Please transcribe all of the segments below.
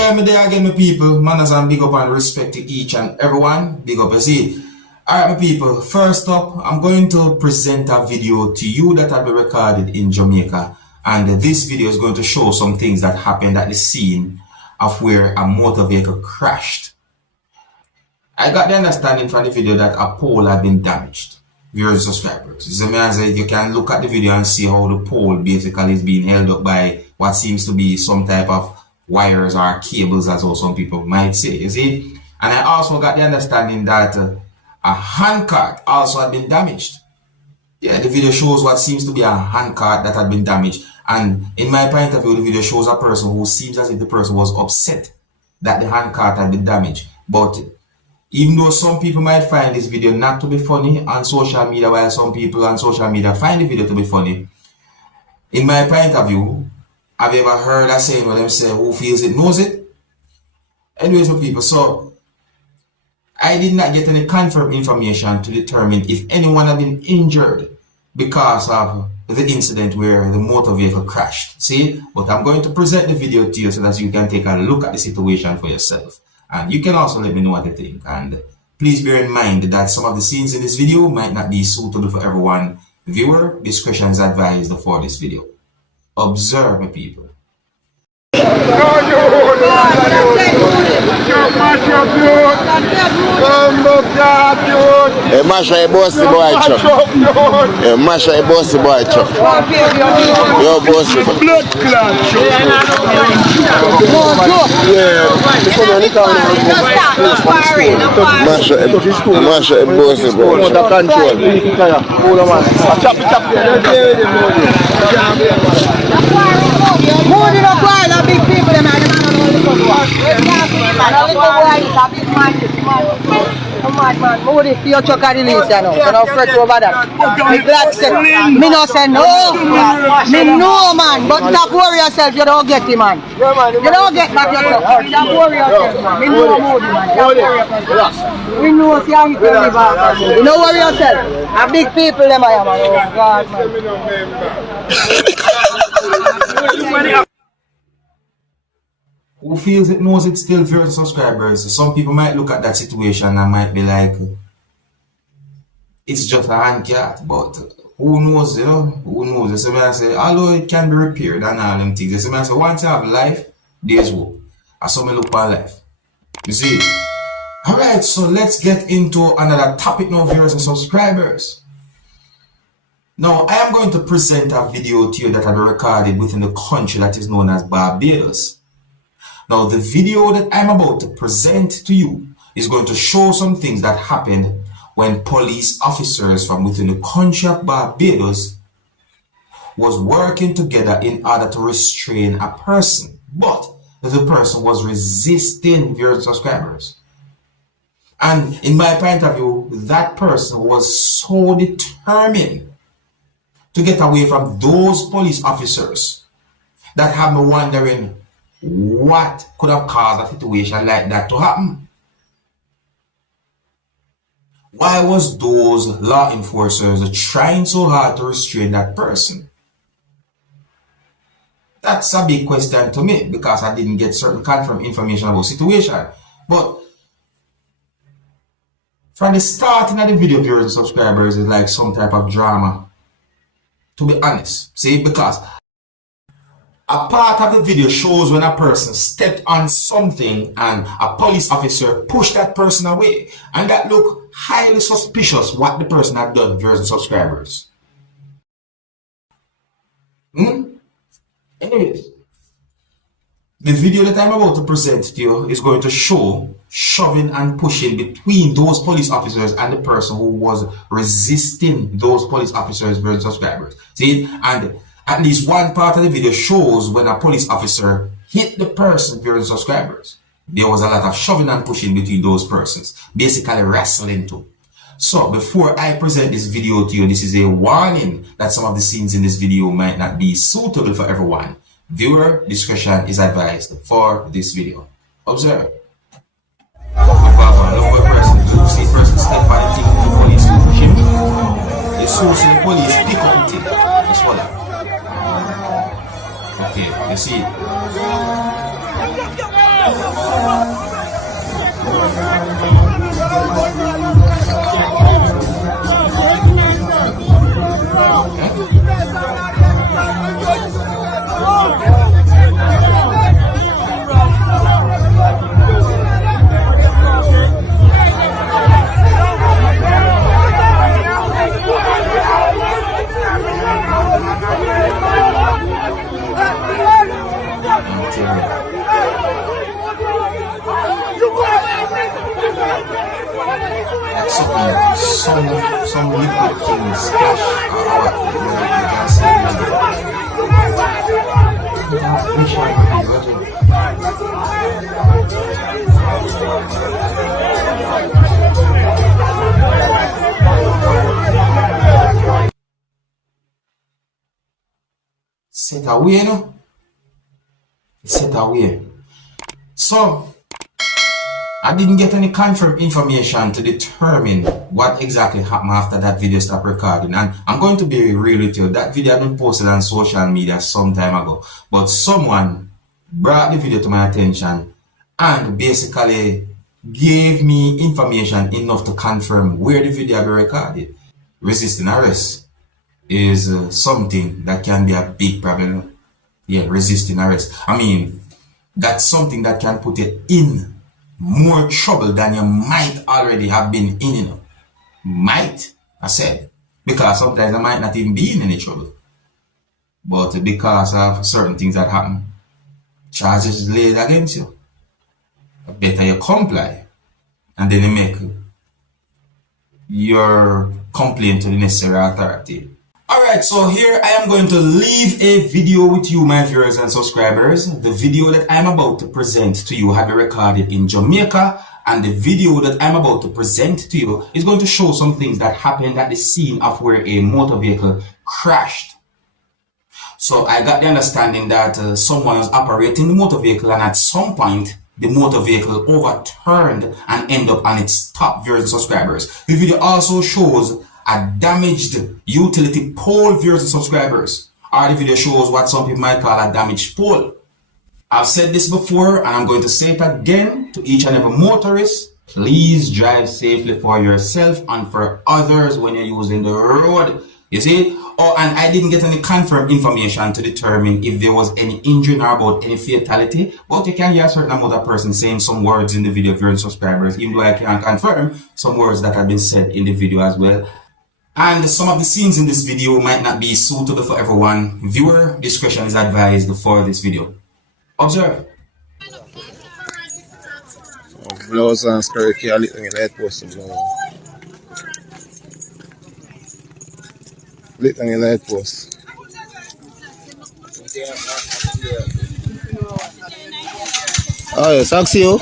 Yeah, me there again, my people. Manners and big up and respect to each and everyone. Big up, you see. Alright, my people. First up, I'm going to present a video to you that will be recorded in Jamaica. And this video is going to show some things that happened at the scene of where a motor vehicle crashed. I got the understanding from the video that a pole had been damaged. Viewers and subscribers. So you can look at the video and see how the pole basically is being held up by what seems to be some type of wires or cables, as well some people might say, you see. And I also got the understanding that a handcart also had been damaged. Yeah, the video shows what seems to be a handcart that had been damaged. And in my point of view, the video shows a person who seems as if the person was upset that the handcart had been damaged. But even though some people might find this video not to be funny on social media, while some people on social media find the video to be funny, in my point of view, have you ever heard a saying where them say, who feels it knows it? Anyways, my people, so I did not get any confirmed information to determine if anyone had been injured because of the incident where the motor vehicle crashed. See? But I'm going to present the video to you so that you can take a look at the situation for yourself. And you can also let me know what you think. And please bear in mind that some of the scenes in this video might not be suitable for everyone. Viewer discretion is advised for this video. Observe, my people. Masha a bossy boy chop. Masha a bossy boy chop. Yo bossy boy. Blood clot chop. Yeah. Masha a bossy boy. Under control. Chop it up. Moody no quiet, a big people, them and man. Moody, your chuck and release, you know. You know, fresh over that. Me glad say, me no say no. Me no, man. But stop worry yourself, you don't get it, man. You don't get back yourself. Stop worry yourself, man. Me know Moody, man. Stop worry yourself. We know see how you can live out. You don't worry yourself. A big people, them I am, man. Oh, God, man. Who feels it knows it still, viewers and subscribers. Some people might look at that situation and might be like, it's just a handcart, but who knows, you know? Who knows? Some man say, although it can be repaired and all them things. Some man say, once you have life, there's hope. And some look for life. You see? Alright, so let's get into another topic now, viewers and subscribers. Now, I am going to present a video to you that I recorded within the country that is known as Barbados. Now, the video that I'm about to present to you is going to show some things that happened when police officers from within the country of Barbados was working together in order to restrain a person. But the person was resisting, viewers and subscribers. And in my point of view, that person was so determined to get away from those police officers that have me wondering what could have caused a situation like that to happen. Why was those law enforcers trying so hard to restrain that person? That's a big question to me because I didn't get certain confirmed information about the situation. But from the starting of the video, viewers and subscribers, is like some type of drama. To be honest, see, because a part of the video shows when a person stepped on something and a police officer pushed that person away. And that looked highly suspicious what the person had done, viewers and subscribers. Anyways, the video that I'm about to present to you is going to show shoving and pushing between those police officers and the person who was resisting those police officers, viewers and subscribers. See, and at least one part of the video shows when a police officer hit the person, viewers and subscribers. There was a lot of shoving and pushing between those persons, basically wrestling too. So before I present this video to you, this is a warning that some of the scenes in this video might not be suitable for everyone. Viewer discretion is advised for this video. Observe. Look what person do. See person step by the thing, the police will push him. The source in the police pick up the thing. This one. Okay, you see. area. Like some liquid thing splash out. You can see set away, no? Set away. So I didn't get any confirmed information to determine what exactly happened after that video stopped recording. And I'm going to be real with you. That video had been posted on social media some time ago. But someone brought the video to my attention and basically gave me information enough to confirm where the video had been recorded. Resisting arrest is something that can be a big problem. Yeah, resisting arrest. I mean, that's something that can put you in more trouble than you might already have been in, you know. Might, I said. Because sometimes I might not even be in any trouble. But because of certain things that happen, charges is laid against you. Better you comply. And then you make your complaint to the necessary authority. Alright, so here I am going to leave a video with you, my viewers and subscribers. The video that I'm about to present to you had been recorded in Jamaica, and the video that I'm about to present to you is going to show some things that happened at the scene of where a motor vehicle crashed. So I got the understanding that someone was operating the motor vehicle, and at some point the motor vehicle overturned and ended up on its top, viewers and subscribers. The video also shows a damaged utility pole, viewers and subscribers. Or the video shows what some people might call a damaged pole. I've said this before and I'm going to say it again to each and every motorist. Please drive safely for yourself and for others when you're using the road. You see? Oh, and I didn't get any confirmed information to determine if there was any injury or about any fatality. But you can hear a certain amount of person saying some words in the video, viewers and subscribers, even though I can't confirm some words that have been said in the video as well. And some of the scenes in this video might not be suitable for everyone. Viewer discretion is advised for this video. Observe. Blows and skirt here, little in the light post. Little in the light post. Oh, yes, ask you.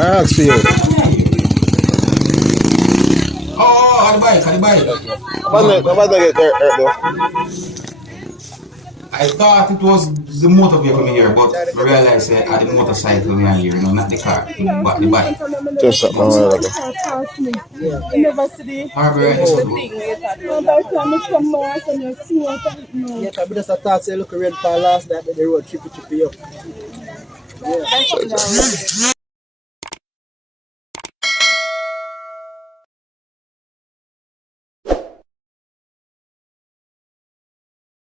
I ask you. Oh, at the bike. How get hurt though? I thought it was the motor vehicle here, but I realized that the motorcycle here, you know, not the car, but the bike. Just something like that. Yes, I just thought say look red car last that the road chippy up. Yeah.